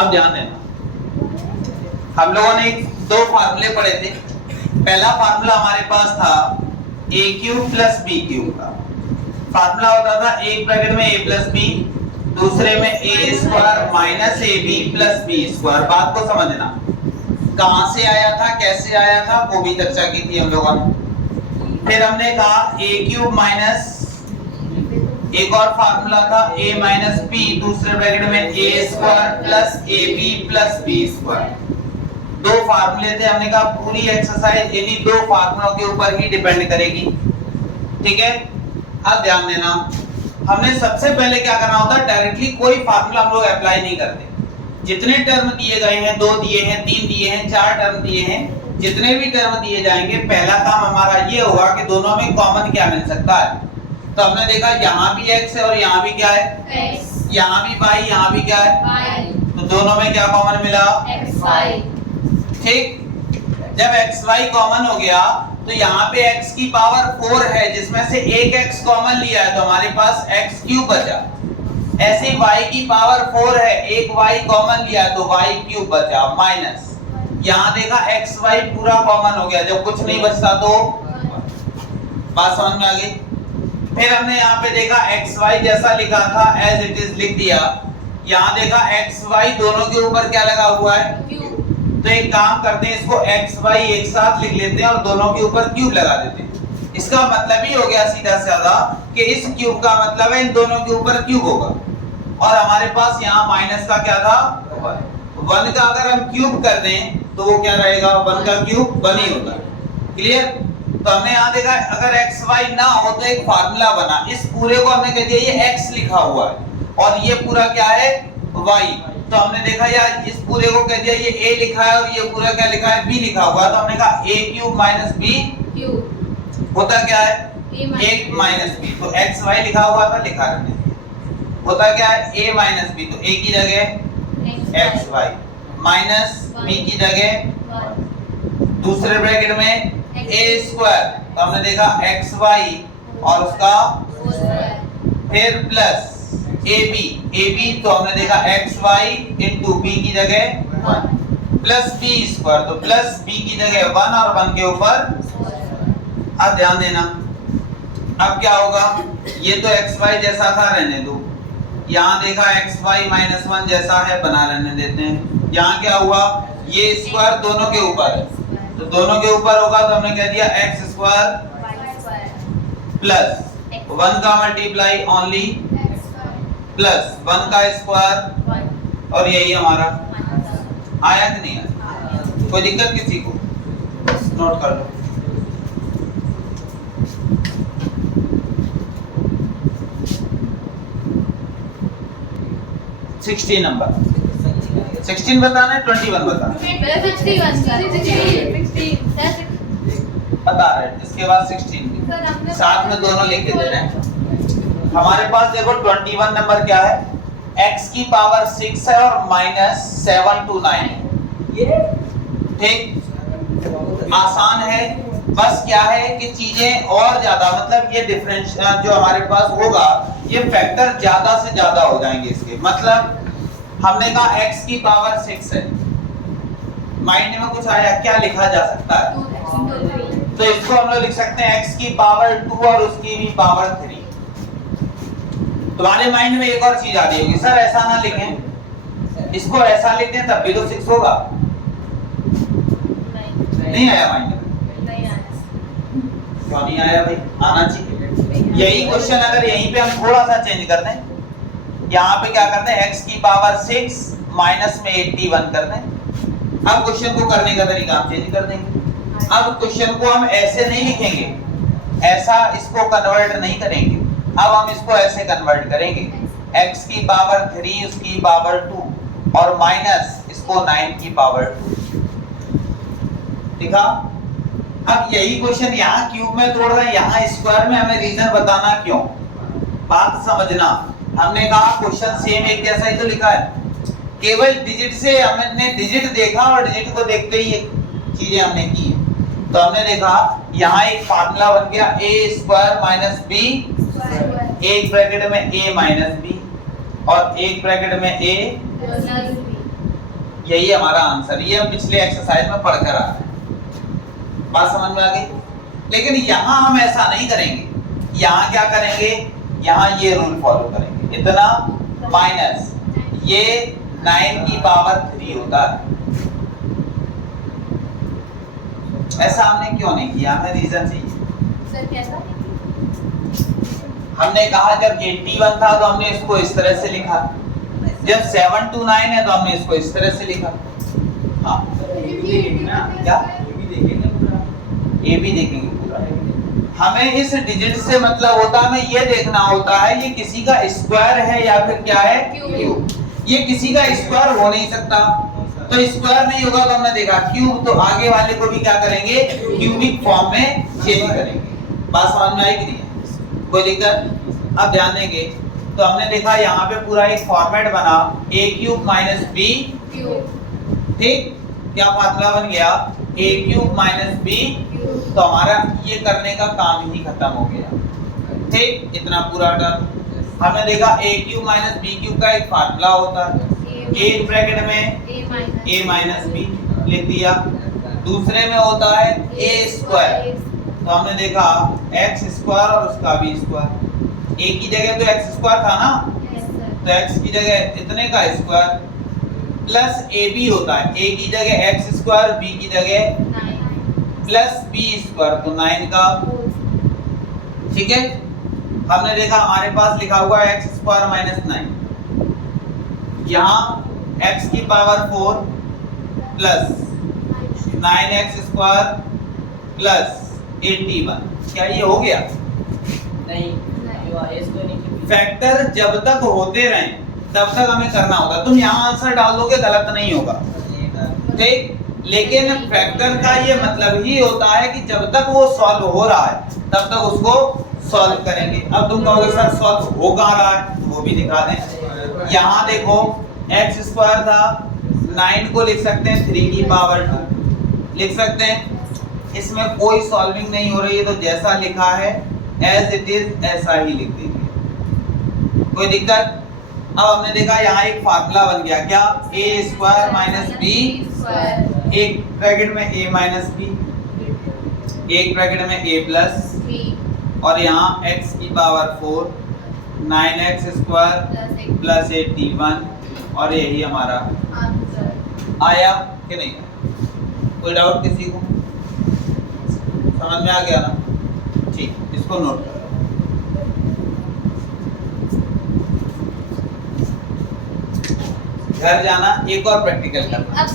अब ध्यान देना, हम लोगों ने दो फार्मूले पढ़े थे। पहला फार्मूला हमारे पास था a cube plus b cube का। फार्मूला होता था एक ब्रैकेट में a प्लस b, दूसरे में a square minus ab plus b square. बात को समझना, कहां से आया था, कैसे आया था, वो भी चर्चा की थी हम लोगों ने। फिर हमने कहा a क्यूब माइनस, एक और फार्मूला था a माइनस b, दूसरे ब्रैकेट में a square plus ab plus b square. दो फार्मूले थे, हमने कहा पूरी एक्सरसाइज इन्हीं दो फार्मूलों के ऊपर ही डिपेंड करेगी। ठीक है, अब ध्यान देना, हमने सबसे पहले क्या करना होता है, डायरेक्टली कोई फार्मूला हम लोग अप्लाई नहीं करते। जितने टर्म दिए गए हैं, 2 दिए हैं, 3 दिए हैं, 4 टर्म दिए हैं, जितने भी टर्म दिए जाएंगे, पहला काम हमारा ये होगा कि दोनों में कॉमन क्या मिल सकता है। तो हमने देखा यहाँ भी x है और यहाँ भी क्या है, x, यहाँ भी y, यहाँ भी क्या है, y। तो दोनों में क्या कॉमन मिला, xy। ठीक, जब xy कॉमन हो गया तो यहाँ पे x की पावर 4 है, जिसमें से एक x कॉमन लिया है तो हमारे पास x क्यूब बचा। ऐसे y की पावर 4 है, एक y कॉमन लिया है तो y क्यूब बचा माइनस, यहाँ देखा xy पूरा कॉमन हो गया, जब कुछ नहीं बचता तो बात समझ में आ गई। फिर हमने यहाँ पे देखा xy जैसा लिखा था एज इट इज लिख दिया, यहाँ देखा xy दोनों के ऊपर क्या लगा हुआ है, तो एक काम करते हैं, इसको xy एक साथ लिख लेते हैं और दोनों के ऊपर क्यूब लगा देते हैं। इसका मतलब ही हो गया सीधा साधा कि इस क्यूब का मतलब है इन दोनों के ऊपर क्यूब होगा। और हमारे पास यहाँ माइनस का क्या था, 1 का अगर हम क्यूब कर दें तो वो क्या रहेगा, 1 का क्यूब 1 ही होता है। क्लियर। तो हमने यहाँ देखा अगर xy ना हो तो एक फार्मूला बना, इस पूरे को हमने कह दिया ये x लिखा हुआ है और ये पूरा क्या है, y। तो हमने देखा यार इस पूरे को कह दिया ये a लिखा है और ये पूरा क्या लिखा है, b लिखा हुआ है। तो हमने कहा a cube minus b cube होता क्या है, a माइनस b। तो xy लिखा हुआ था, लिखा रहने दिया, होता क्या है a माइनस b। तो a की जगह xy माइनस b की जगह दूसरे ब्रैकेट में a स्क्वायर। तो हमने देखा xy और उसका फिर प्लस ab, तो हमने देखा xy इंटू b की जगह 1 प्लस b स्क्वायर, तो प्लस b की जगह 1 और 1 के ऊपर। अब ध्यान देना, अब क्या होगा, ये तो xy जैसा था रहने दो, यहाँ देखा xy माइनस 1 जैसा है बना रहने देते हैं। यहाँ क्या हुआ, ये स्क्वायर दोनों के ऊपर है, तो दोनों के ऊपर होगा तो हमने कह दिया x स्क्वायर प्लस 1 का मल्टीप्लाई ओनली प्लस 1 का स्क्वायर, और यही हमारा आया कि नहीं आया, कोई दिक्कत किसी को, नोट कर लो। सिक्सटीन नंबर 16 बताना है, 21 बताना बता रहे, इसके बाद 16 भी साथ में दोनों लेके दे रहे हैं। हमारे पास देखो 21 नंबर क्या है, x की पावर 6 है और माइनस 7 to 9 है। ठीक, आसान है, बस क्या है कि चीजें और ज्यादा, मतलब ये डिफरेंस जो हमारे पास होगा ये फैक्टर ज्यादा से ज्यादा हो जाएंगे इसके। मतलब हमने कहा x की पावर 6 है, माइंड में कुछ आया, क्या लिखा जा सकता है, तो इसको हम लोग लिख सकते हैं x की पावर 2 और उसकी भी पावर 3। तुम्हारे माइंड में एक और चीज आ रही होगी, सर ऐसा ना लिखें, इसको ऐसा लिख दें तब भी तो 6 होगा। नहीं आया माइंड में, क्यों नहीं आया भाई, आना चाहिए। यही क्वेश्चन अगर यहीं पे हम थोड़ा सा चेंज कर दें, यहाँ पे क्या करते हैं x की पावर 6 माइनस में 81 कर दें। अब क्वेश्चन को करने का तरीका हम चेंज कर देंगे। अब क्वेश्चन को हम ऐसे नहीं लिखेंगे, ऐसा इसको कन्वर्ट नहीं करेंगे, अब हम इसको ऐसे कन्वर्ट करेंगे, x की पावर 3 उसकी पावर 2 और माइनस इसको 9 की पावर 2। देखा, अब यही क्वेश्चन यहाँ क्यूब में तोड़ रहे हैं, यहाँ स्क्वायर में, हमें रीजन बताना क्यों, बात समझना। हमने कहा क्वेश्चन सेम एक जैसा ही तो लिखा है, केवल डिजिट से हमने डिजिट देखा और डिजिट को देखते ही ये चीजें हमने की। तो हमने देखा यहाँ एक फार्मूला बन गया a स्क्वायर माइनस b, एक ब्रैकेट में a माइनस b और एक ब्रैकेट में a यही हमारा आंसर, ये हम पिछले एक्सरसाइज में पढ़कर आ रहे हैं। बात समझ में आ गई? लेकिन यहाँ हम ऐसा नहीं करेंगे। यहाँ क्या करेंगे, यहाँ ये रूल फॉलो करेंगे, इतना माइनस ये 9 की पावर 3 होता है। ऐसा हमने क्यों नहीं किया, हमें रीजन चाहिए। सर कैसा? हमने कहा जब 81 था तो हमने इसको इस तरह से लिखा, जब 7 to 9 है तो हमने इसको इस तरह से लिखा। हाँ क्या ये भी देखेंगे पूरा। हमें इस डिजिट से मतलब होता है, हमें ये देखना होता है ये किसी का स्क्वायर है या फिर क्या है, क्यूब। ये किसी का स्क्वायर हो नहीं सकता, तो स्क्वायर नहीं होगा तो हमने देखा क्यूब, तो आगे वाले को भी क्या करेंगे, क्यूबिक फॉर्म में चेंज करेंगे। बात समझ में आई कि नहीं? कोई दिक्कत? अब ध्यान देंगे तो हमने देखा यहाँ पे पूरा एक फॉर्मेट बना a cube minus b cube. ठीक, क्या फार्मूला बन गया, a क्यूब माइनस बी, तो हमारा ये करने का काम ही खत्म हो गया। ठीक, इतना पूरा टर्म हमने देखा a cube minus b cube का एक फार्मूला होता है, a ब्रैकेट में a माइनस बी लिख दिया, दूसरे में होता है a स्क्वायर, तो हमने देखा x स्क्वायर और उसका भी स्क्वायर। a की जगह तो x स्क्वायर था ना, तो x की जगह इतने का स्क्वायर प्लस ab होता है, a की जगह x स्क्वायर, b की जगह प्लस b स्क्वायर, तो 9 का। ठीक है, हमने देखा हमारे पास लिखा हुआ है x स्क्वायर माइनस 9, यहाँ x की power 4 plus 9x square plus 81, क्या ये हो गया? नहीं, फैक्टर जब तक होते रहे तब तक हमें करना होगा। तुम यहाँ आंसर डाल दोगे गलत नहीं होगा, ठीक, लेकिन फैक्टर का ये मतलब ही होता है कि जब तक वो सॉल्व हो रहा है तब तक उसको सॉल्व करेंगे। अब तुम कहोगे सर सॉल्व हो कहाँ रहा है, तो वो भी दिखा दें। यहाँ देखो x स्क्वायर था, 9 को लिख सकते हैं 3 की पावर 2 लिख सकते हैं, इसमें कोई सॉल्विंग नहीं हो रही है, तो जैसा लिखा है एज इट इज ऐसा ही लिख देंगे, कोई दिक्कत? अब हमने देखा यहाँ एक फार्मूला बन गया, क्या, a square minus b square, एक ब्रैकेट में a माइनस बी, एक ब्रैकेट में a प्लस बी, और यहाँ x की पावर 4, 9x स्क्वायर प्लस 81, और यही हमारा आया कि नहीं? कोई डाउट किसी को? समझ में आ गया ना? ठीक, इसको नोट करो। घर जाना एक और प्रैक्टिकल करना,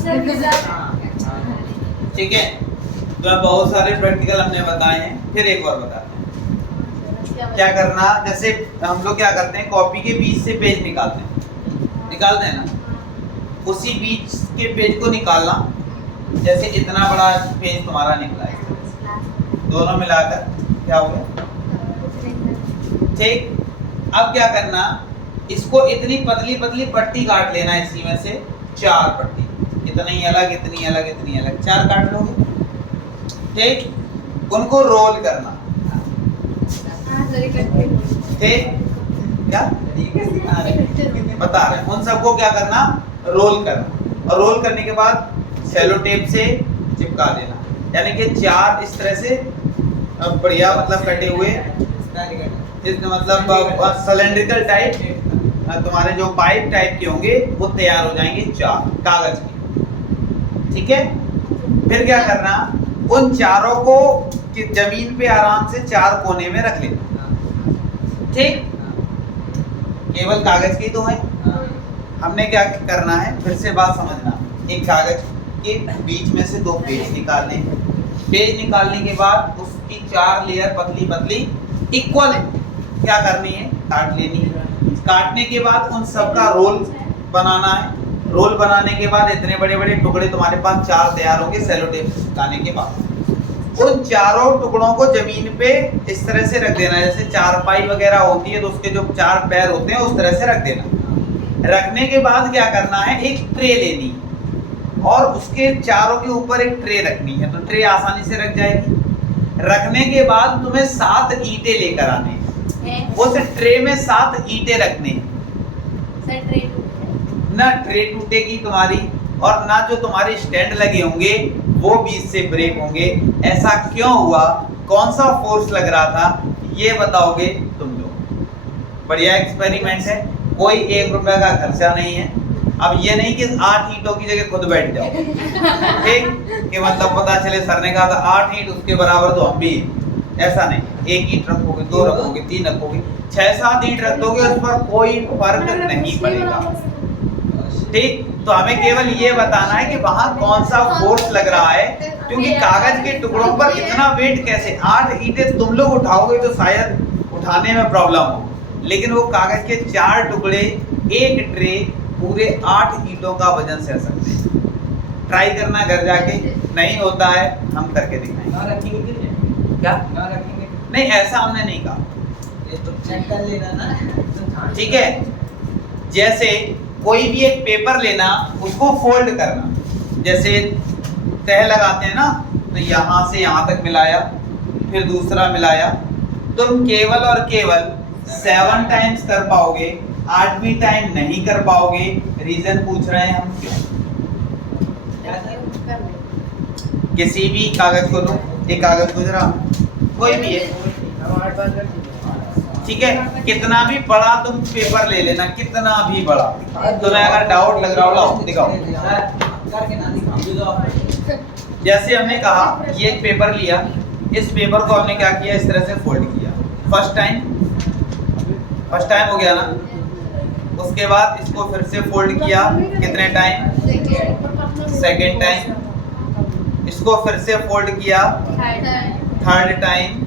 ठीक है? तो बहुत सारे प्रैक्टिकल हमने बताए हैं, फिर एक और बताते हैं क्या करना। जैसे हम लोग क्या करते हैं, कॉपी के बीच से पेज निकालते हैं ना, उसी बीच के पेज को निकालना। जैसे इतना बड़ा पेज तुम्हारा निकला है, दोनों मिलाकर क्या हो गया, ठीक। अब क्या करना, इसको इतनी पतली पतली पट्टी काट लेना, इसी में से 4 पट्टी, इतनी अलग इतनी अलग इतनी अलग 4 काट लोगे, ठीक। उनको रोल करना, ठीक, क्या बता रहे हैं, उन सबको क्या करना, रोल करना, और रोल करने के बाद सेलो टेप से चिपका देना, यानी कि 4 इस तरह से बढ़िया मतलब कटे हुए, मतलब सिलेंड्रिकल टाइप, तुम्हारे जो पाइप टाइप के होंगे वो तैयार हो जाएंगे 4 कागज के, ठीक है। फिर क्या करना, उन चारों को जमीन पे आराम से 4 कोने में रख लेना, ठीक। केवल कागज के तो है, हमने क्या करना है, फिर से बात समझना। एक कागज के बीच में से 2 पेज निकालने, पेज निकालने के बाद उसकी 4 लेयर पतली पतली इक्वल क्या करनी है, काट लेनी है। काटने के बाद उन सब का रोल बनाना है। रोल बनाने के बाद इतने बड़े बड़े टुकड़े तुम्हारे पास 4 तैयार होंगे सेलो टेप चिपकाने के बाद। उन चारों टुकड़ों को जमीन पे इस तरह से रख देना, जैसे चारपाई वगैरह होती है तो उसके जो 4 पैर होते हैं उस तरह से रख देना। रखने के बाद क्या करना है, एक ट्रे लेनी और उसके चारों के ऊपर एक ट्रे रखनी है, तो ट्रे आसानी से रख जाएगी। रखने के बाद तुम्हें 7 ईंटें लेकर आने हैं, उस ट्रे में 7 ईंटें रखने हैं। सर ट्रे ना ट्रे टूटेगी तुम्हारी, और ना जो तुम्हारे स्टैंड लगे होंगे वो बीच से ब्रेक होंगे। ऐसा क्यों हुआ, कौन सा फोर्स लग रहा था, ये बताओगे तुम लोग। बढ़िया एक्सपेरिमेंट है, कोई 1 रुपए का खर्चा नहीं है। अब ये नहीं कि 8 ईंटों की जगह खुद बैठ जाओ, ठीक, कि मतलब पता चले सर ने कहा था 8 ईंट उसके बराबर तो हम भी, ऐसा नहीं। 1 ईंट रखोगे, 2 रखोगे, 3 रखोगे, 6-7 ईंट रख दोगे, उस पर कोई फर्क नहीं पड़ेगा, ठीक। तो हमें केवल ये बताना है कि वहां कौन सा फोर्स लग रहा है, क्योंकि कागज के टुकड़ों पर इतना वेट कैसे, 8 ईंटें तुम लोग उठाओगे तो शायद उठाने में प्रॉब्लम हो, लेकिन वो कागज के 4 टुकड़े, एक ट्रे पूरे 8 ईंटों का वजन सह सकते हैं। ट्राई करना घर जाके, नहीं होता है हम करके दिखाएंगे। क्या नहीं, ऐसा हमने नहीं कहा, ये तो चेक कर लेना ना, ठीक है। जैसे कोई भी एक पेपर लेना, उसको फोल्ड करना, जैसे तह लगाते हैं ना, तो यहाँ से यहाँ तक मिलाया, फिर दूसरा मिलाया, तुम केवल और केवल 7 टाइम्स कर पाओगे, 8वीं टाइम नहीं कर पाओगे। रीजन पूछ रहे हैं हम, क्यों। किसी भी कागज को लो, एक कागज गुजरा, कोई भी है, ठीक है, कितना भी बड़ा तुम पेपर ले लेना, कितना भी बड़ा, तुम्हें अगर डाउट लग रहा हो लाओ दिखाओ। जैसे हमने कहा ये एक पेपर लिया, इस पेपर को हमने क्या किया, इस तरह से फोल्ड किया, फर्स्ट टाइम हो गया ना, उसके बाद इसको फिर से फोल्ड किया, कितने टाइम, सेकेंड टाइम, इसको फिर से फोल्ड किया, थर्ड टाइम,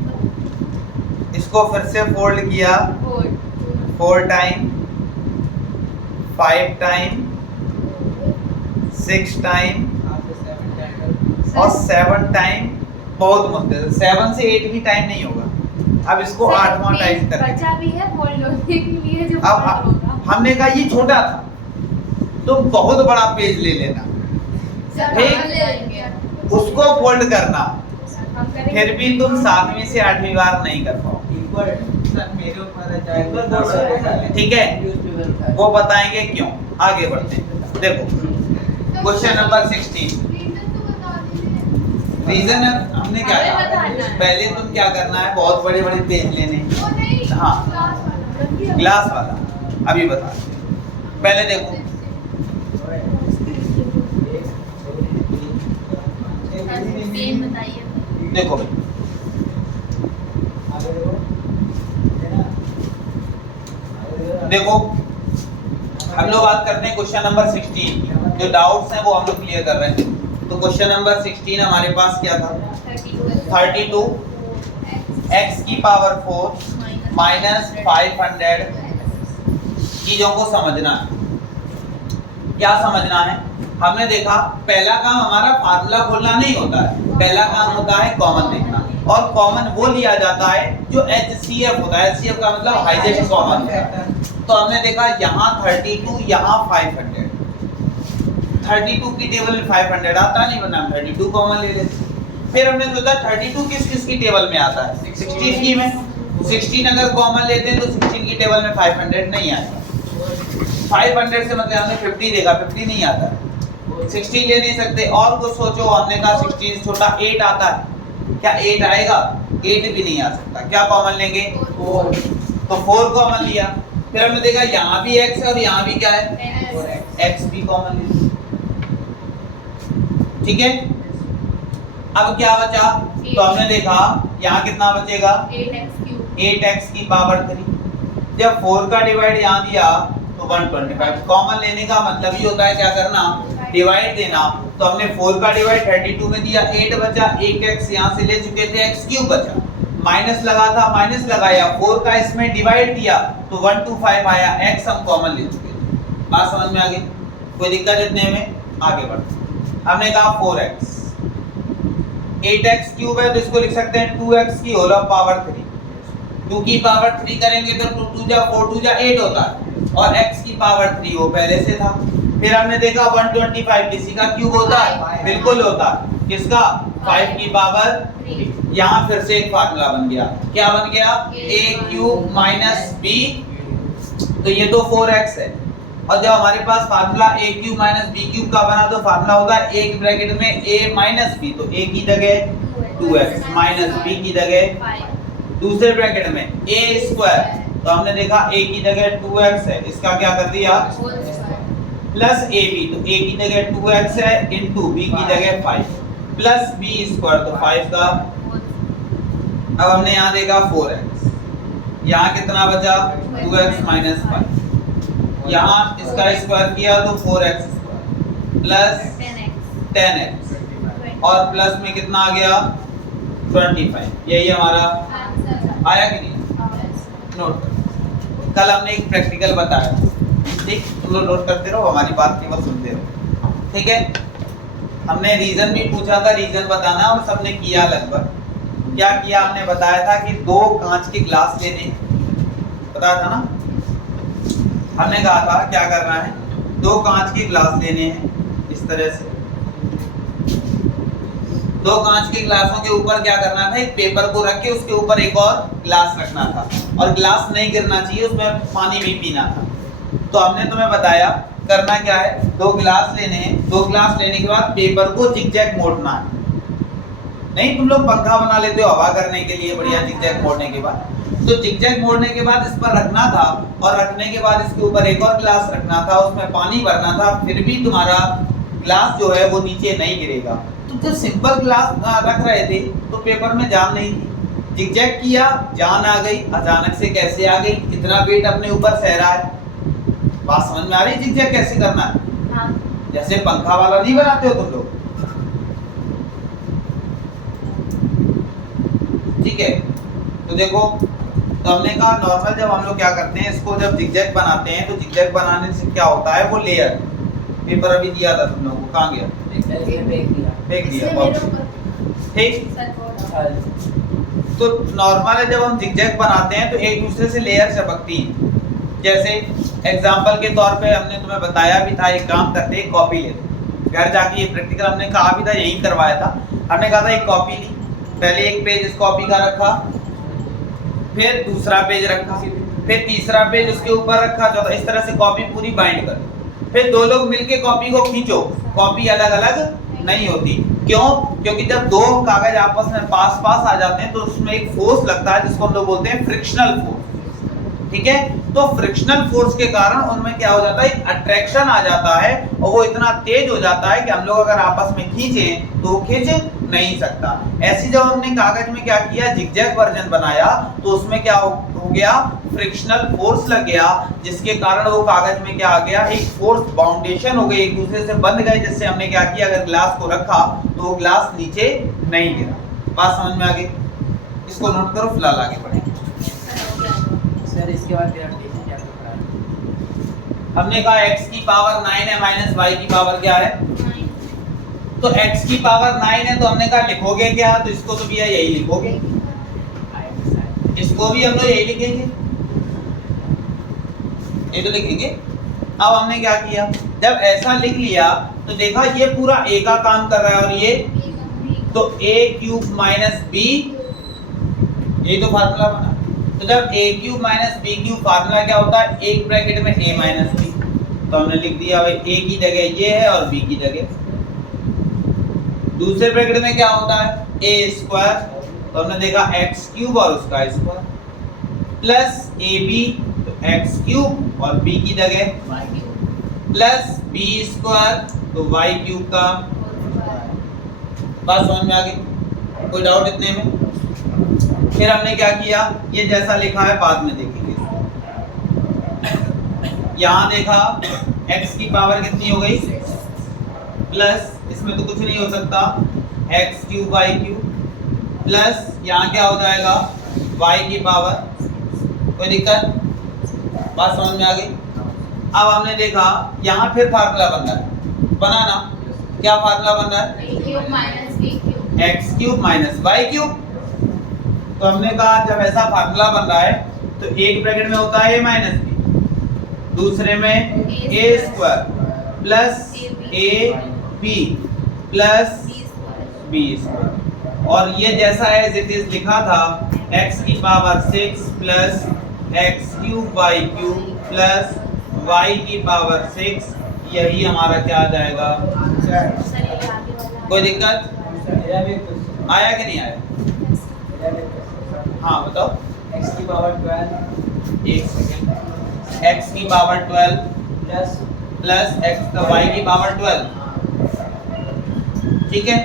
इसको फिर से फोल्ड किया, 4 टाइम, 5 टाइम, 6 टाइम और 7 टाइम। बहुत मुश्किल, 7 से 8 भी टाइम नहीं होगा। अब इसको 8वां टाइम कर, बचा भी है फोल्ड होने के लिए जो अब हमने कहा ये छोटा था, तो बहुत बड़ा पेज ले लेना, ठीक, उसको फोल्ड करना, फिर भी तुम 7वीं से 8वीं बार नहीं कर पाओ, ठीक है। वो बताएंगे क्यों, आगे बढ़ते हैं। देखो क्वेश्चन नंबर 16, रीजन हमने क्या कहा, पहले तुम क्या करना है, बहुत बड़े बड़े पेज लेने, हाँ ग्लास वाला, अभी बता, पहले देखो देखो देखो, हम लोग बात करते हैं क्वेश्चन नंबर 16, जो डाउट्स हैं वो हम लोग क्लियर कर रहे हैं। तो क्वेश्चन नंबर 16 हमारे पास क्या था, 32 x की पावर 4 माइनस 500 चीजों को समझना है। क्या समझना है, हमने देखा पहला काम हमारा फार्मूला खोलना नहीं होता है, पहला काम होता है कॉमन देखना, और कॉमन वो लिया जाता है जो HCF होता है। HCF का मतलब हाईएस्ट कॉमन है। तो हमने देखा यहाँ 32, यहाँ 500, 32 की टेबल में 500 आता नहीं, वरना 32 कॉमन ले लेते। फिर हमने सोचा 32 किस किस की टेबल में आता है, 16 की में, 16 अगर कॉमन लेते हैं तो 16 की टेबल में 500 नहीं आएगा। 500 से मतलब हमने 50 देखा, 50 नहीं आता, 16 ले नहीं सकते। और कुछ सोचो, हमने कहा 16 छोटा 8 आता है, क्या 8 आएगा, 8 भी नहीं आ सकता। क्या कॉमन लेंगे, 4, तो 4 कॉमन लिया। फिर हमने देखा यहाँ भी x है और यहाँ भी क्या है, x भी कॉमन लिया, ठीक है। अब क्या बचा, तो हमने देखा यहाँ कितना बचेगा, 8x की पावर 3। जब 4 का डिवाइड यहाँ दिया तो 125, कॉमन लेने का मतलब ही होता है क्या करना, डिवाइड देना। तो हमने 4 का डिवाइड 32 में दिया, 8 बचा, 1x यहाँ से ले चुके थे, x क्यूब बचा, माइनस लगा था, माइनस लगाया, 4 का इसमें डिवाइड दिया तो 125 आया, x हम कॉमन ले चुके थे। बात समझ में आ गई, कोई दिक्कत इतने में, आगे बढ़ते। हमने कहा 4x, 8x क्यूब है तो इसको लिख सकते हैं 2x की होल पावर 3। 2 की पावर 3 करेंगे तो 2 2 जा 4 2 जा 8 होता है, और x की पावर 3 वो पहले से था। फिर हमने देखा 125 किसी का क्यूब होता है, बिल्कुल होता है, किसका, 5 की पावर 3। यहाँ फिर से एक फार्मूला बन गया, क्या बन गया, a क्यूब माइनस b, तो ये तो 4x है, और जब हमारे पास फार्मूला ए क्यूब माइनस बी क्यूब का बना तो फार्मूला होता है एक ब्रैकेट में a माइनस बी, तो a की जगह 2x माइनस b की जगह, दूसरे ब्रैकेट में a स्क्वायर, तो हमने देखा a की जगह 2x है, इसका क्या कर दिया प्लस ab, तो a की जगह 2x है इनटू b की जगह 5 प्लस b स्क्वायर, तो 5 का, अब हमने यहाँ देखा 4x, यहाँ कितना बचा 2x माइनस 5, यहाँ इसका स्क्वायर किया तो 4x स्क्वायर प्लस 10x और प्लस में कितना आ गया 25, यही हमारा आया कि नहीं। नोट कल हमने एक प्रैक्टिकल बताया, ठीक, तुम लोग नोट करते रहो, हमारी बात की बात सुनते रहो, ठीक है। हमने रीजन भी पूछा था, रीजन बताना, और सबने किया लगभग। क्या किया हमने बताया था कि 2 कांच के ग्लास लेने, बताया था ना, हमने कहा था क्या करना है, 2 कांच के ग्लास लेने हैं इस तरह से, 2 कांच के ग्लासों के ऊपर क्या करना था, एक पेपर को रख के उसके ऊपर एक और ग्लास रखना था, और ग्लास नहीं गिरना चाहिए, उसमें पानी भी पीना था। तो हमने तुम्हें बताया करना क्या है, 2 ग्लास लेने हैं, 2 ग्लास लेने के बाद पेपर को जिगजैग मोड़ना है। नहीं तुम लोग पंखा बना लेते हो हवा करने के लिए, बढ़िया जिगजैग मोड़ने के बाद, तो जिगजैग मोड़ने के बाद इस पर रखना था, और रखने के बाद इसके ऊपर एक और ग्लास रखना था, उसमें पानी भरना था, फिर भी तुम्हारा ग्लास जो है वो नीचे नहीं गिरेगा। तो जब सिंपल ग्लास रख रहे थे तो पेपर में जान नहीं थी, जिगजैग किया, जान आ गई, अचानक से कैसे आ गई, इतना वेट अपने ऊपर सह रहा है। बात समझ में आ रही है जिगजैग कैसे करना है? हाँ। जैसे पंखा वाला नहीं बनाते हो तुम लोग, ठीक है। तो देखो, तो हमने कहा नॉर्मल जब हम लोग क्या करते हैं, इसको जब जिगजैग बनाते हैं तो जिगजैग बनाने से क्या होता है, वो लेयर, पेपर अभी दिया था तुम लोगों को, कहाँ गया, फेंक दिया, ठीक। तो नॉर्मल है जब हम जिगजैग बनाते हैं तो एक दूसरे से लेयर चिपकती हैं। जैसे एग्जांपल के तौर पे हमने तुम्हें बताया भी था, एक काम करते हैं, कॉपी लेते, घर जाके ये प्रैक्टिकल हमने कहा भी था, यही करवाया था। हमने कहा था एक कॉपी ली, पहले एक पेज इस कॉपी का रखा, फिर दूसरा पेज रखा, फिर तीसरा पेज उसके ऊपर रखा, चौथा, इस तरह से कॉपी पूरी बाइंड कर। फिर 2 लोग मिलके कॉपी को खींचो, कॉपी अलग अलग नहीं होती। क्यों? क्योंकि जब 2 कागज आपस में पास पास आ जाते हैं तो उसमें एक फोर्स लगता है जिसको हम लोग बोलते हैं फ्रिक्शनल फोर्स, ठीक है। तो फ्रिक्शनल फोर्स के कारण उनमें क्या हो जाता है, एक अट्रैक्शन आ जाता है, और वो इतना तेज हो जाता है कि हम लोग अगर आपस में खींचें तो वो खींच नहीं सकता। ऐसी जब हमने कागज में क्या किया, जिगजैग वर्जन बनाया, तो उसमें क्या हो गया, फ्रिक्शनल फोर्स लग गया, जिसके कारण वो कागज में क्या आ गया, एक फोर्स बाउंडेशन हो गई, एक दूसरे से बंध गए, जिससे हमने क्या किया, अगर ग्लास को रखा तो वो ग्लास नीचे नहीं गिरा। बात समझ में आ गई? इसको नोट करो, फिलहाल आगे बढ़ेंगे। सर इसके बाद फिर हम क्या पढ़ा है? हमने कहा x की पावर 9 है माइनस y की पावर क्या है 9। तो x की पावर 9 है तो हमने कहा लिखोगे क्या, तो इसको तो भैया यही लिखोगे, इसको भी हम लोग यही लिखेंगे, ये तो लिखेंगे। अब हमने क्या किया, जब ऐसा लिख लिया तो देखा ये पूरा a का काम कर रहा है, और ये तो a क्यूब माइनस b, ये तो फार्मूला बना। तो जब a cube minus b cube formula क्या होता है, एक ब्रैकेट में a माइनस b, तो हमने लिख दिया भाई a की जगह ये है और b की जगह। दूसरे ब्रैकेट में क्या होता है, a स्क्वायर, तो हमने देखा x क्यूब और उसका स्क्वायर, प्लस ab, तो x क्यूब और b की जगह, प्लस b स्क्वायर, तो y क्यूब का। बात समझ में आ गई? कोई डाउट इतने में? फिर हमने क्या किया, ये जैसा लिखा है बाद में देखेंगे। यहाँ देखा x की पावर कितनी हो गई, प्लस इसमें तो कुछ नहीं हो सकता, x cube y cube, plus यहाँ क्या हो जाएगा y की पावर, कोई दिक्कत? बात समझ में आ गई? अब हमने देखा यहाँ फिर फार्मूला बन रहा है, बनाना क्या फार्मूला बन रहा है, x cube minus y cube. तो हमने कहा जब ऐसा फार्मूला बन रहा है तो एक ब्रैकेट में होता है a माइनस b, दूसरे में a square plus a b plus b square, और ये जैसा एज इट इज लिखा था, x की power 6 plus x cube y cube plus y की पावर 6, यही हमारा क्या आ जाएगा? सर ये आगे वाला कोई दिक्कत मेरा भी कुछ आया कि नहीं आया? मेरा भी कुछ हाँ बताओ। x की पावर 12 एक सेकेंड, x की पावर 12 प्लस प्लस x का y की पावर 12, ठीक है,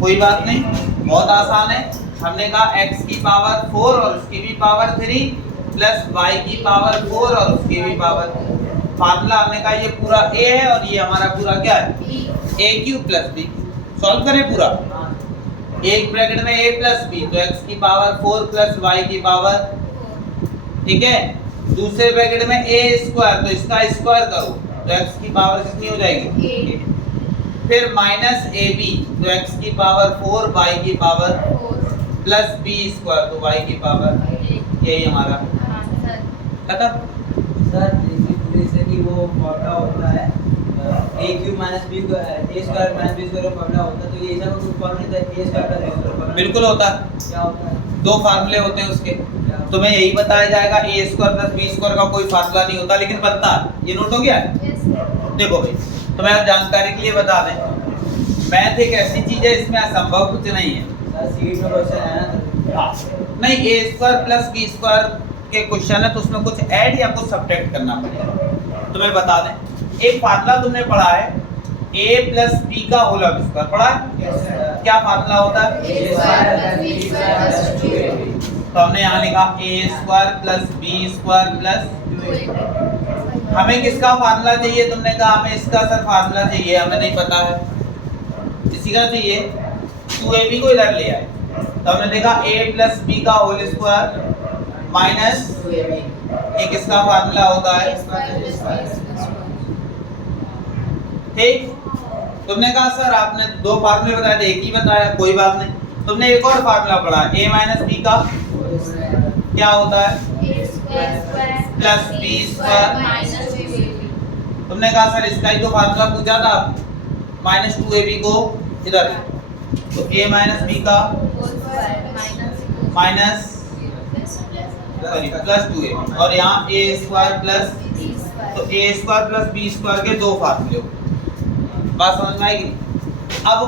कोई बात नहीं, बहुत आसान है। हमने कहा x की पावर 4 और उसकी भी पावर 3 प्लस y की पावर 4 और उसकी भी पावर। फार्मूला हमने कहा ये पूरा a है और ये हमारा पूरा क्या है? a cube plus b। Solve करें पूरा, एक ब्रैकेट में a प्लस b, तो x की पावर 4 प्लस y की पावर, ठीक है। दूसरे ब्रैकेट में a स्क्वायर, तो इसका स्क्वायर करो तो x की पावर कितनी हो जाएगी? फिर माइनस ab, तो x की पावर 4 y की पावर प्लस b स्क्वायर, तो y की पावर, यही हमारा खत्म। सर जैसे कि वो फॉर्मूला होता है a क्यूब माइनस b को a square minus b square का फॉर्मूला होता है, तो ये ऐसा कुछ फॉर्मूला नहीं था a square plus b square. बिल्कुल होता है, क्या होता है? दो फार्मूले होते हैं उसके, तुम्हें यही बताया जाएगा। a square plus b square का कोई फार्मूला नहीं होता, लेकिन बनता है। ये नोट हो गया? देखो भाई, तुम्हें अब जानकारी के लिए बता दें, मैथ एक ऐसी चीज है इसमें असंभव कुछ नहीं है। सर सीट में क्वेश्चन है ना, नहीं, a square plus b square के क्वेश्चन है तो उसमें कुछ ऐड या कुछ सब्ट्रैक्ट करना पड़ेगा। तुम्हें बता दें, एक फार्मूला तुमने पढ़ा है a प्लस b का होल स्क्वायर, पढ़ा है? क्या फार्मूला होता है? तो हमने यहाँ लिखा a square plus b square plus, हमें किसका फार्मूला चाहिए? तुमने कहा हमें इसका सर फार्मूला चाहिए, हमें नहीं पता है, इसी का चाहिए, 2ab को इधर ले आए, तो हमने देखा a प्लस b का होल स्क्वायर माइनस एक इसका फार्मूला होता है, ठीक। तुमने कहा सर आपने दो फार्मूले बताए थे, एक ही बताया, कोई बात नहीं। तुमने एक और फार्मूला पढ़ा a माइनस b का क्या होता है? Plus b square. तुमने कहा सर इसका ही तो फार्मूला पूछा था, माइनस 2ab को इधर, तो a माइनस b का माइनस प्लस 2ab, और यहाँ a स्क्वायर प्लस, तो a square plus b square के दो फार्मूले हो। बात समझ में आएगी? अब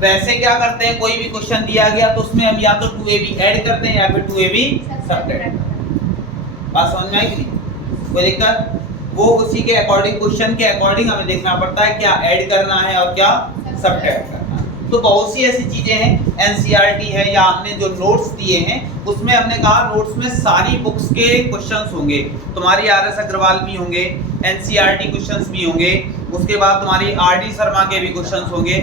वैसे क्या करते हैं, कोई भी क्वेश्चन दिया गया तो उसमें हम या तो 2ab ऐड करते हैं या फिर 2ab सब्ट्रैक्ट। बात समझ में आएगी? कोई दिक्कत? वो उसी के अकॉर्डिंग, क्वेश्चन के अकॉर्डिंग हमें देखना पड़ता है क्या ऐड करना है और क्या सब्ट्रैक्ट करना है। तो बहुत सी ऐसी चीजें हैं, एनसीईआरटी है या हमने जो नोट्स दिए हैं उसमें हमने कहा नोट्स में सारी बुक्स के क्वेश्चंस होंगे, तुम्हारी आरएस अग्रवाल भी होंगे, एनसीईआरटी क्वेश्चंस भी होंगे, उसके बाद तुम्हारी आरडी शर्मा के भी क्वेश्चंस होंगे,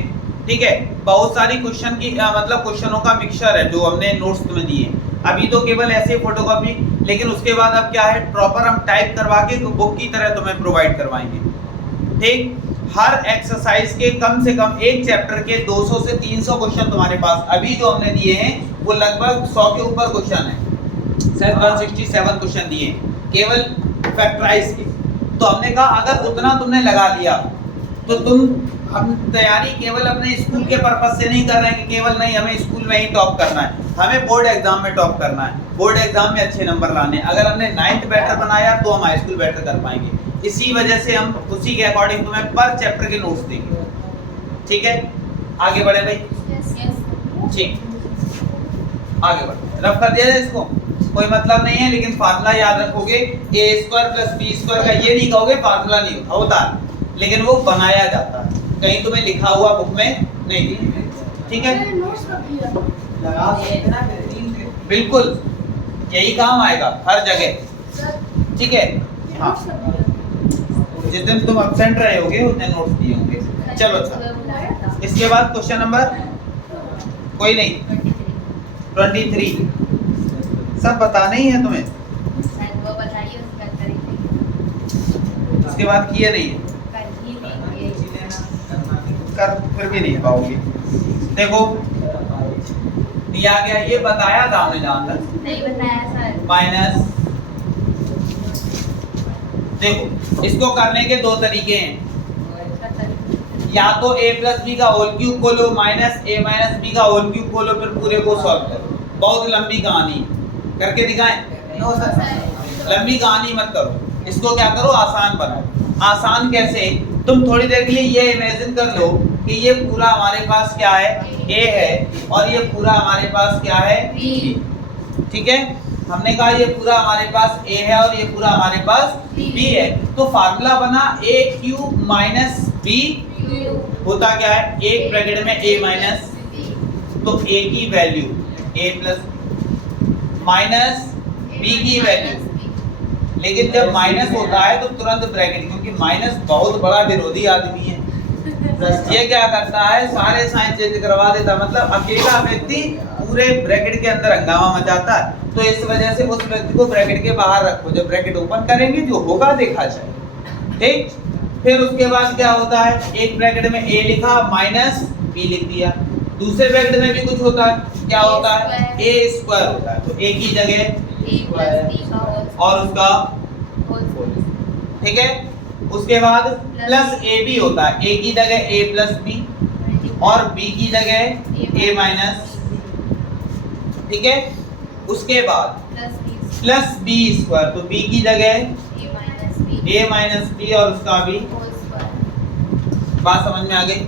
ठीक है। बहुत सारी क्वेश्चन की मतलब क्वेश्चनों का मिक्सचर है जो हमने नोट्स तुम्हें दिए। अभी तो केवल ऐसे फोटोकॉपी, लेकिन उसके बाद अब क्या है, प्रॉपर हम टाइप करवा के बुक की तरह तुम्हें प्रोवाइड करवाएंगे, ठीक। हर एक्सरसाइज के कम से कम एक चैप्टर के 200 से 300 क्वेश्चन तुम्हारे पास अभी जो हमने दिए हैं वो लगभग 100 के ऊपर क्वेश्चन है, शायद 167 क्वेश्चन दिए केवल फैक्टराइज के। तो हमने कहा अगर उतना तुमने लगा लिया तो हम तैयारी केवल अपने स्कूल के पर्पस से नहीं कर रहे हैं कि केवल नहीं हमें स्कूल में ही टॉप करना है, हमें बोर्ड एग्जाम में टॉप करना है, बोर्ड एग्जाम में अच्छे नंबर लाने हैं। अगर हमने 9th बेटर बनाया तो हम हाई स्कूल बेटर कर पाएंगे। इसी वजह से हम उसी के अकॉर्डिंग तुम्हें पर चैप्टर के नोट्स देंगे, ठीक है। आगे बढ़े भाई, ठीक, आगे बढ़े। रफ कर दिया जाए इसको, कोई मतलब नहीं है, लेकिन फार्मूला याद रखोगे। a square plus b square का ये नहीं कहोगे फार्मूला नहीं होता, लेकिन वो बनाया जाता है, कहीं तुम्हें लिखा हुआ बुक में नहीं दिया, ठीक है। लगा इतना बिल्कुल यही काम आएगा हर जगह, ठीक है। हाँ, जिस दिन तुम एब्सेंट रहे होगे उस दिन नोट्स दिए होंगे। चलो अच्छा, इसके बाद क्वेश्चन नंबर कोई नहीं, 23 सब बताना ही है तुम्हें, इसके बाद किए नहीं है, कर फिर भी नहीं पाओगे। देखो दिया गया, ये बताया था हमने जहां तक, नहीं बताया सर। माइनस, देखो इसको करने के दो तरीके हैं, या तो a प्लस बी का होल क्यूब खोलो माइनस a माइनस बी का होल क्यूब खोलो, फिर पूरे को सॉल्व करो। बहुत लंबी कहानी करके दिखाएं? नो सर, लंबी कहानी मत करो, इसको क्या करो, आसान बनाओ। आसान कैसे, तुम थोड़ी देर के लिए ये इमेजिन कर लो कि ये पूरा हमारे पास क्या है, A है, और ये पूरा हमारे पास क्या है, B। ठीक है, हमने कहा ये पूरा हमारे पास A है और ये पूरा हमारे पास B है, तो फार्मूला बना A क्यूब माइनस B, होता क्या है, एक ब्रैकेट में A माइनस, तो A की value A plus minus B की वैल्यू, लेकिन जब माइनस होता है तो तुरंत ब्रैकेट, क्योंकि माइनस बहुत बड़ा विरोधी आदमी है। ये क्या करता है, सारे साइन चेंज करवा देता, मतलब अकेला व्यक्ति पूरे ब्रैकेट के अंदर हंगामा मचाता है। तो इस वजह से उस व्यक्ति को ब्रैकेट के बाहर रखो, जब ब्रैकेट ओपन करेंगे जो होगा देखा जाए। ठीक, फिर उसके बाद क्या होता है, एक ब्रैकेट में A लिखा माइनस B लिख दिया, दूसरे ब्रैकेट में भी कुछ होता है, क्या होता है, A स्क्वायर होता है, तो A की जगह और उसका, ठीक है, उसके बाद प्लस A भी होता है, A की जगह A प्लस B और B की जगह A माइनस, ठीक है, उसके बाद प्लस B स्क्वायर, तो B की जगह A माइनस B और उसका भी। बात समझ में आ गई,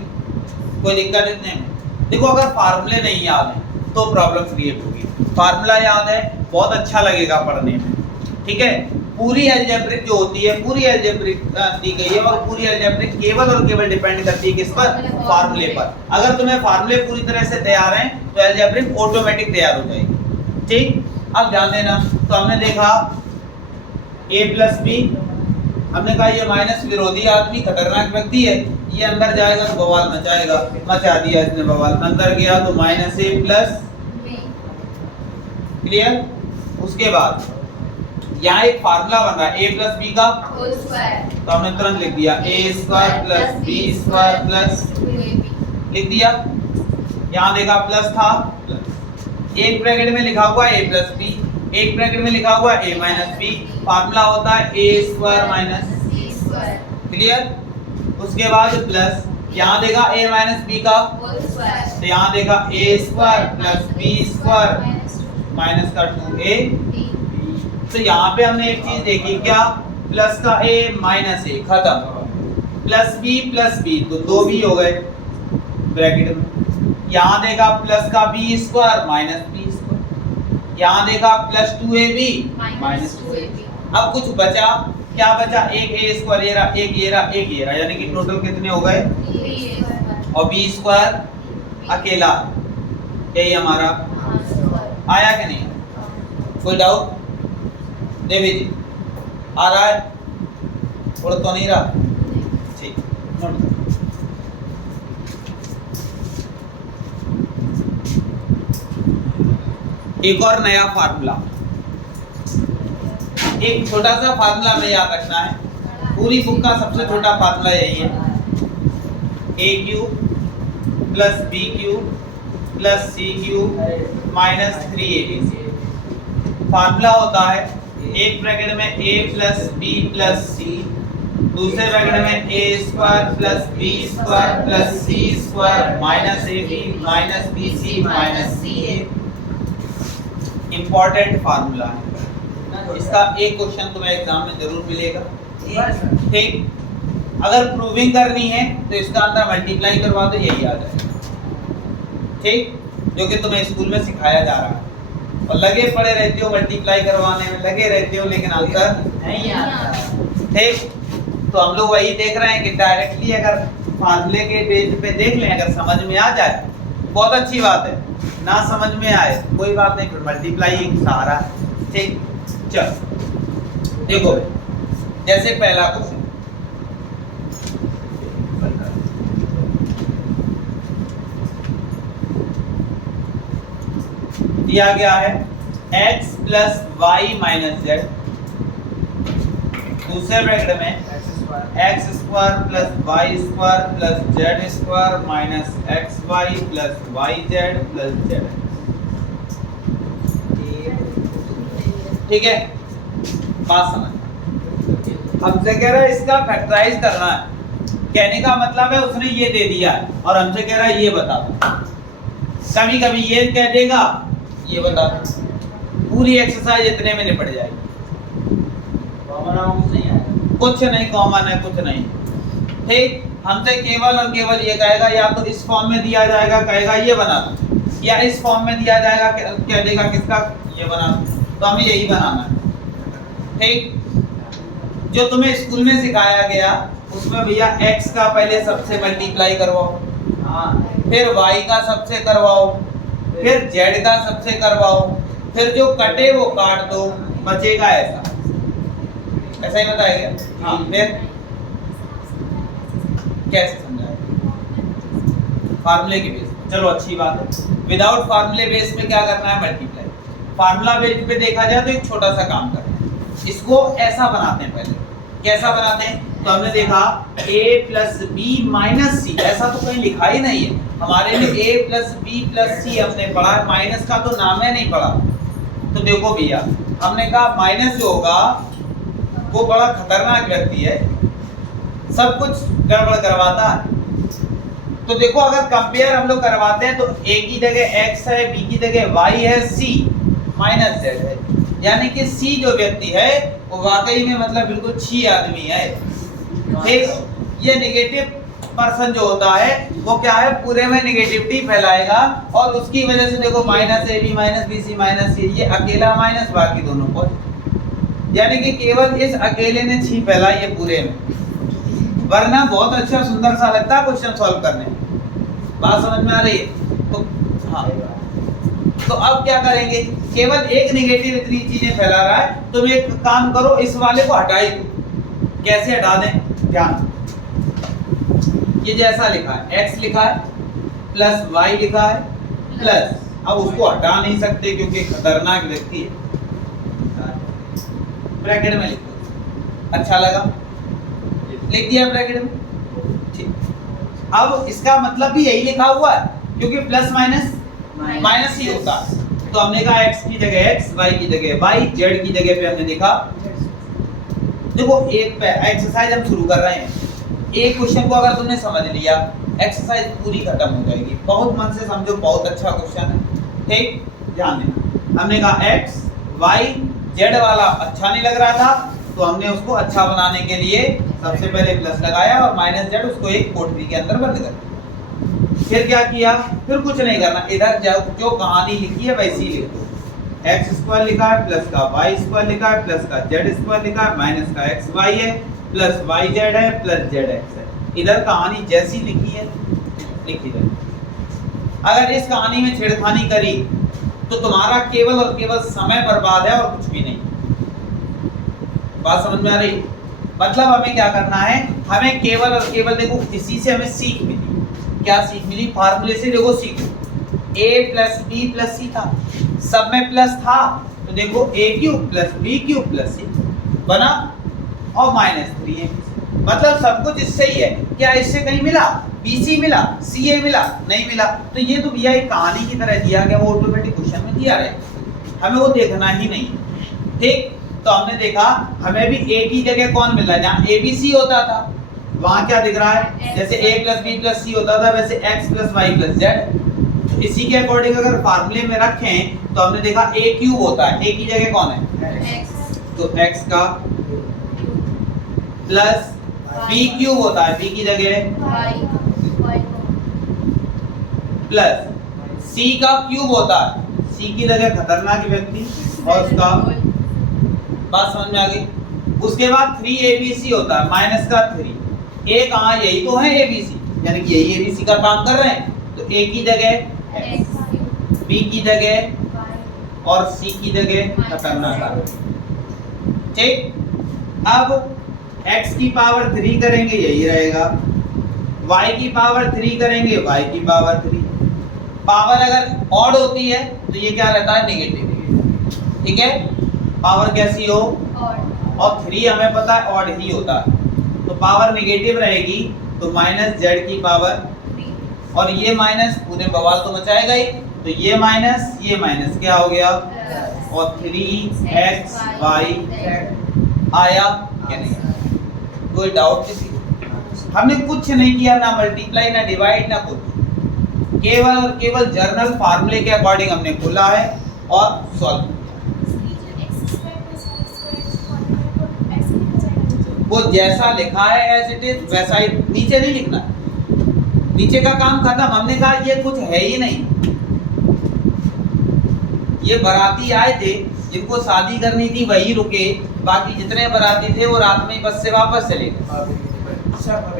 कोई दिक्कत इतने में? देखो अगर फार्मूले नहीं याद है तो प्रॉब्लम क्रिएट होगी, फार्मूला याद है बहुत अच्छा लगेगा पढ़ने में। ठीक है, पूरी अलजेब्रिक जो होती है, पूरी अलजेब्रिक दी गई है, और पूरी अलजेब्रिक केवल और केवल डिपेंड करती है किस पर, फार्मूले पर। अगर तुम्हें फार्मूले पूरी तरह से तैयार हैं तो अलजेब्रिक ऑटोमेटिक तैयार हो जाएगी। ठीक, अब ध्यान देना, तो हमने देखा A प्लस B, हमने कहा ये माइनस विरोधी आदमी खतरनाक व्यक्ति है, ये अंदर जाएगा तो बवाल मचाएगा, मचा दिया इसने बवाल, अंदर गया तो माइनस A प्लस, क्लियर। उसके बाद यहाँ एक फार्मूला बन रहा है A प्लस B का, तो हमने तुरंत लिख दिया A square plus B square plus, लिख दिया। यहाँ देखा प्लस था, एक ब्रैकेट में लिखा हुआ A प्लस B, एक ब्रैकेट में लिखा हुआ A माइनस B, फार्मूला होता है A स्क्वायर माइनस, क्लियर। उसके बाद प्लस, यहाँ देखा A माइनस B का, तो यहाँ देखा A square plus B square minus का 2A। तो यहाँ पे हमने एक चीज देखी, क्या, प्लस का A माइनस A, खत्म, प्लस B तो दो B हो गए ब्रैकेट में। यहाँ देखा प्लस का B square minus B square, यहाँ देखा प्लस 2AB माइनस 2AB। अब कुछ बचा, क्या बचा, एक A स्क्वायर ये रहा, एक ये रहा, एक ये रहा, यानी कि टोटल कितने हो गए, और B स्क्वायर अकेला, यही हमारा आया कि नहीं? कोई डाउट? देवी जी आ रहा है, थोड़ा तो नहीं रहा, ठीक, नोट। एक और नया फार्मूला, एक छोटा सा फार्मूला में याद रखना है, पूरी बुक का सबसे छोटा फार्मूला यही है, A cube plus B cube plus C cube minus 3AB। Formula होता है एक ब्रैकेट में A plus B plus C, दूसरे ब्रैकेट में A square plus B square plus C square minus AB minus BC minus CA। Important formula है, इसका एक question तुम्हें एग्जाम में जरूर मिलेगा। ठीक, अगर प्रूविंग करनी है तो इसका अंदर मल्टीप्लाई करवा दो, यही आ जाएगा। ठीक, जो कि तुम्हें स्कूल में सिखाया जा रहा है, और लगे पड़े रहते हो मल्टीप्लाई करवाने में, लगे रहते हो, लेकिन आंसर नहीं आता। ठीक, तो हम लोग वही देख रहे हैं कि डायरेक्टली अगर फार्मूले के बेस पे देख लें, अगर समझ में आ जाए बहुत अच्छी बात है, ना समझ में आए कोई बात नहीं, फिर मल्टीप्लाई एक सहारा है। ठीक, चलो देखो, जैसे पहला क्वेश्चन, दिया गया है x plus y minus z, दूसरे ब्रैकेट में x square plus y square plus z square minus x y plus y z plus z. ठीक है, बात समझ। हमसे कह रहा है इसका फैक्टराइज करना है, कहने का मतलब है उसने ये दे दिया है और हमसे कह रहा है ये बता दो। कभी कभी ये कह देगा ये बता दो, पूरी एक्सरसाइज इतने में निपट जाएगी। नहीं है कुछ नहीं कॉमन है, कुछ नहीं। ठीक, हमसे केवल और केवल ये कहेगा या तो इस फॉर्म में दिया जाएगा, कहेगा ये बना दो, या इस फॉर्म में दिया जाएगा, कह देगा किसका, ये बना दो। तो हमें यही बनाना है। ठीक, जो तुम्हें स्कूल में सिखाया गया उसमें भैया x का पहले सबसे मल्टीप्लाई करवाओ, फिर y का सबसे करवाओ, फिर z का सबसे करवाओ, फिर जो कटे वो काट दो, बचेगा ऐसा। ऐसा ही बताएगा। हाँ, फिर कैसे समझाएगा? फार्मूले के बेस। चलो अच्छी बात है। विदाउट फार्मूले बेस पे क्या करना है? मल्टीप्लाई। फार्मूला बेस पे देखा जाए तो एक छोटा सा काम करना है, इसको ऐसा बनाते हैं। पहले कैसा बनाते हैं? तो हमने देखा a प्लस बी माइनस सी, ऐसा तो कहीं लिखा ही नहीं है हमारे लिए। a प्लस बी प्लस सी हमने पढ़ा, माइनस का तो नाम है नहीं पढ़ा। तो देखो भैया, हमने कहा माइनस जो होगा वो बड़ा खतरनाक व्यक्ति है, सब कुछ गड़बड़ करवाता है। तो देखो अगर कंपेयर हम लोग करवाते हैं तो a की जगह x है, b की जगह y है, c माइनस z है, यानी कि c जो व्यक्ति है वो वाकई में मतलब बिल्कुल छी आदमी है। ठीक, ये नेगेटिव पर्सन जो होता है वो क्या है, पूरे में नेगेटिविटी फैलाएगा, और उसकी वजह से देखो minus A B minus B C minus C, ये अकेला माइनस, बाकी दोनों को, यानी कि केवल इस अकेले ने छी फैलाई है पूरे में। वरना बहुत अच्छा सुंदर सा लगता है क्वेश्चन सॉल्व करने में। बात समझ में आ रही है? तो हाँ, तो अब क्या करेंगे? केवल एक नेगेटिव इतनी चीजें फैला रहा है, तुम एक काम करो, इस वाले को हटा ही दो। कैसे हटा दें? ध्यान, ये जैसा लिखा है x लिखा है प्लस y लिखा है प्लस, अब उसको हटा नहीं सकते क्योंकि खतरनाक व्यक्ति है। ब्रैकेट में लिखो, अच्छा लगा? लिख दिया ब्रैकेट में। ठीक, अब इसका मतलब भी यही लिखा हुआ है क्योंकि प्लस माइनस माइनस ही होता है। तो हमने कहा x की जगह x, y की जगह y, z की जगह पे हमने देखा। देखो एक पे एक्सरसाइज हम शुरू कर रहे हैं। एक क्वेश्चन को अगर तुमने समझ लिया, एक्सरसाइज पूरी खत्म हो जाएगी। बहुत मन से समझो, बहुत अच्छा क्वेश्चन है। ठीक, ध्यान देना। हमने कहा x, y, z वाला अच्छा नहीं लग रहा था, तो हमने उसको अच्छा बनाने के लिए सबसे पहले प्लस लगाया और माइनस z उसको एक कोठरी के अंदर बंद कर दिया। फिर क्या किया? फिर कुछ नहीं करना, इधर जो कहानी लिखी है वैसी लिख दो। एक्स स्क्वायर लिखा है प्लस का वाई स्क्वायर लिखा है प्लस का जेड स्क्वायर लिखा है, माइनस का एक्स वाई है प्लस वाई जेड है प्लस जेड एक्स है। इधर कहानी जैसी लिखी है लिखी है। अगर इस कहानी में छेड़खानी करी तो तुम्हारा केवल और केवल समय बर्बाद है और कुछ भी नहीं। बात समझ में आ रही? मतलब हमें क्या करना है? हमें केवल और केवल, देखो इसी से हमें सीख मिली। क्या सीख मिली? फार्मूले से देखो सीखो। a plus B plus C था, सब में प्लस था, तो देखो a cube plus B cube plus C बना, और माइनस 3a, मतलब सब कुछ इससे ही है। क्या इससे कहीं मिला? bc मिला, ca मिला? नहीं मिला। तो ये तो भैया एक कहानी की तरह दिया गया, वो ऑटोमेटिक क्वेश्चन में दिया है, हमें वो देखना ही नहीं। ठीक, तो हमने देखा हमें भी a की जगह कौन मिल रहा है? जहाँ abc होता था वहां क्या दिख रहा है? जैसे a plus B plus c होता था वैसे x plus y plus z. इसी के अकॉर्डिंग अगर फार्मूले में रखें तो हमने देखा a क्यूब होता है, a की जगह कौन है? x, तो x का प्लस b क्यूब होता है, b की जगह प्लस c का क्यूब होता है, c की जगह खतरनाक व्यक्ति और उसका। बात समझ में आ गई? उसके बाद 3abc होता है, माइनस का 3, a कहाँ? यही तो है abc, यानी कि यही abc का काम कर रहे हैं। तो a की जगह b की जगह और c की जगह खतरनाक। ठीक, अब x की पावर 3 करेंगे, यही रहेगा। y की पावर 3 करेंगे, y की पावर 3। पावर अगर ऑड होती है तो ये क्या रहता है? नेगेटिव। ठीक है, पावर कैसी हो? और 3 हमें पता है ऑड ही होता है, तो पावर नेगेटिव रहेगी, तो माइनस जेड की पावर, और ये माइनस पूरे बवाल तो मचाएगा ही, तो ये माइनस क्या हो गया? और 3x y आया क्या नहीं? कोई डाउट किसी? हमने कुछ नहीं किया, ना मल्टीप्लाई ना डिवाइड ना कुछ, केवल और केवल जर्नल फार्मूले के अकॉर्डिंग हमने खोला है और सॉल्व। वो जैसा लिखा है एज इट इज वैसा ही, नीचे नहीं लिखना, नीचे का काम खत्म। हमने कहा ये कुछ है ही नहीं, ये बाराती आए थे जिनको शादी करनी थी वही रुके, बाकी जितने बाराती थे वो रात में ही बस से वापस चले गए।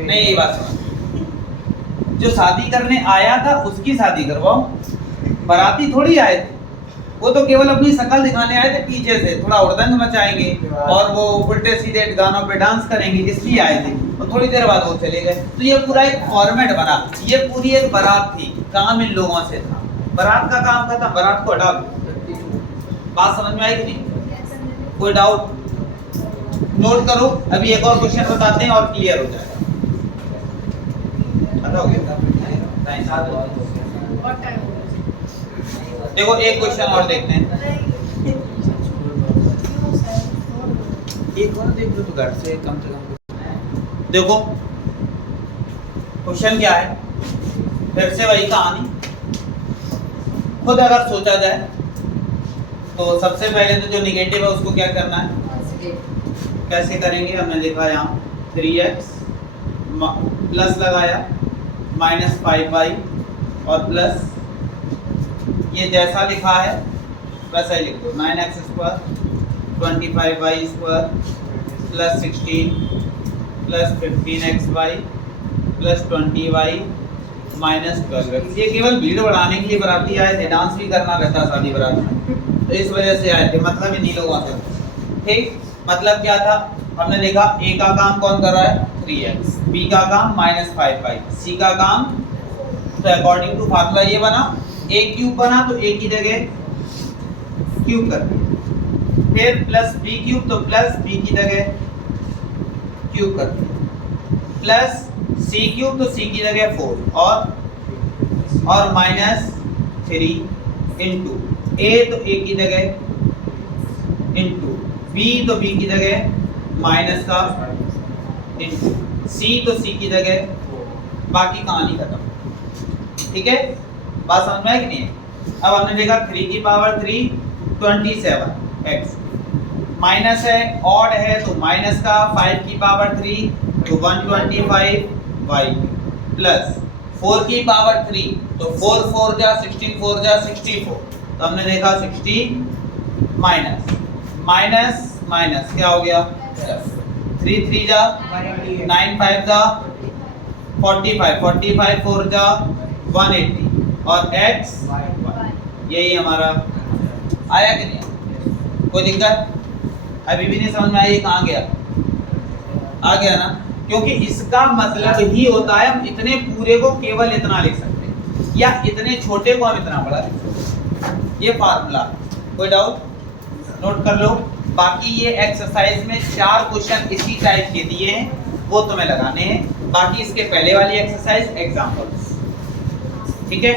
नहीं ये बात सुनो, जो शादी करने आया था उसकी शादी करवाओ, बाराती थोड़ी आए थे, वो तो केवल अपनी शक्ल दिखाने आए थे, पीछे से थोड़ा उड़दंग मचाएंगे और वो उल्टे सीधे गानों पे डांस करेंगे, इसलिए आए थे। और थोड़ी देर बाद वो चले गए। तो ये पूरा एक फॉर्मेट बना, ये पूरी एक बारात थी, काम इन लोगों से था, बारात का काम खत्म, बारात को हटा दो। बात समझ में आई कि नहीं? कोई डाउट? नोट करो, अभी एक और क्वेश्चन बताते हैं और क्लियर हो जाएगा। देखो एक क्वेश्चन और देखते हैं, एक और देख लो तो घर से कम देखो क्वेश्चन क्या है, फिर से वही कहानी। खुद अगर सोचा जाए तो सबसे पहले तो जो निगेटिव है उसको क्या करना है, कैसे करेंगे? हमने देखा यहाँ 3x प्लस लगाया -5y और प्लस ये जैसा लिखा है वैसा ही लिख दो, 9x square 25y square plus 16 plus 15xy plus 20y minus 12x। ये केवल भीड़ बढ़ाने के लिए बाराती आए थे, डांस भी करना रहता शादी बारात में, तो इस वजह से आए थे, मतलब इन्हीं लोगों से। ठीक, मतलब क्या था? हमने देखा a का काम कौन कर रहा है 3x, b का काम -5y, c का काम, तो अकॉर्डिंग टू फार्मूला ये बना, a क्यूब बना तो a की जगह क्यूब कर दिया, फिर प्लस b क्यूब तो प्लस b की जगह क्यूब कर दिया, प्लस c क्यूब तो c की जगह 4 और -3 इंटू a तो a की जगह इंटू b तो b की जगह माइनस का इंटू c तो c की जगह, बाकी कहानी खत्म। ठीक है, बात समझ में आई कि नहीं? अब हमने देखा 3 की पावर 3 27x, माइनस है ऑड है तो माइनस का 5 की पावर 3 तो 125y प्लस 4 की पावर 3 तो 4 4 जा 16 4 जा 64, तो हमने देखा 60 माइनस माइनस माइनस क्या हो गया 3 3 जा 9 5 जा 45 45 4 जा 180 और x यही हमारा आया कि नहीं? कोई दिक्कत? अभी भी नहीं समझ में आई कहाँ गया? आ गया ना? क्योंकि इसका मतलब ही होता है हम इतने पूरे को केवल इतना लिख सकते हैं या इतने छोटे को हम इतना बड़ा लिख सकते हैं, ये फार्मूला। कोई डाउट? नोट कर लो। बाकी ये एक्सरसाइज में 4 क्वेश्चन इसी टाइप के दिए हैं, वो तुम्हें लगाने हैं। बाकी इसके पहले वाली एक्सरसाइज एग्जाम्पल्स, ठीक है?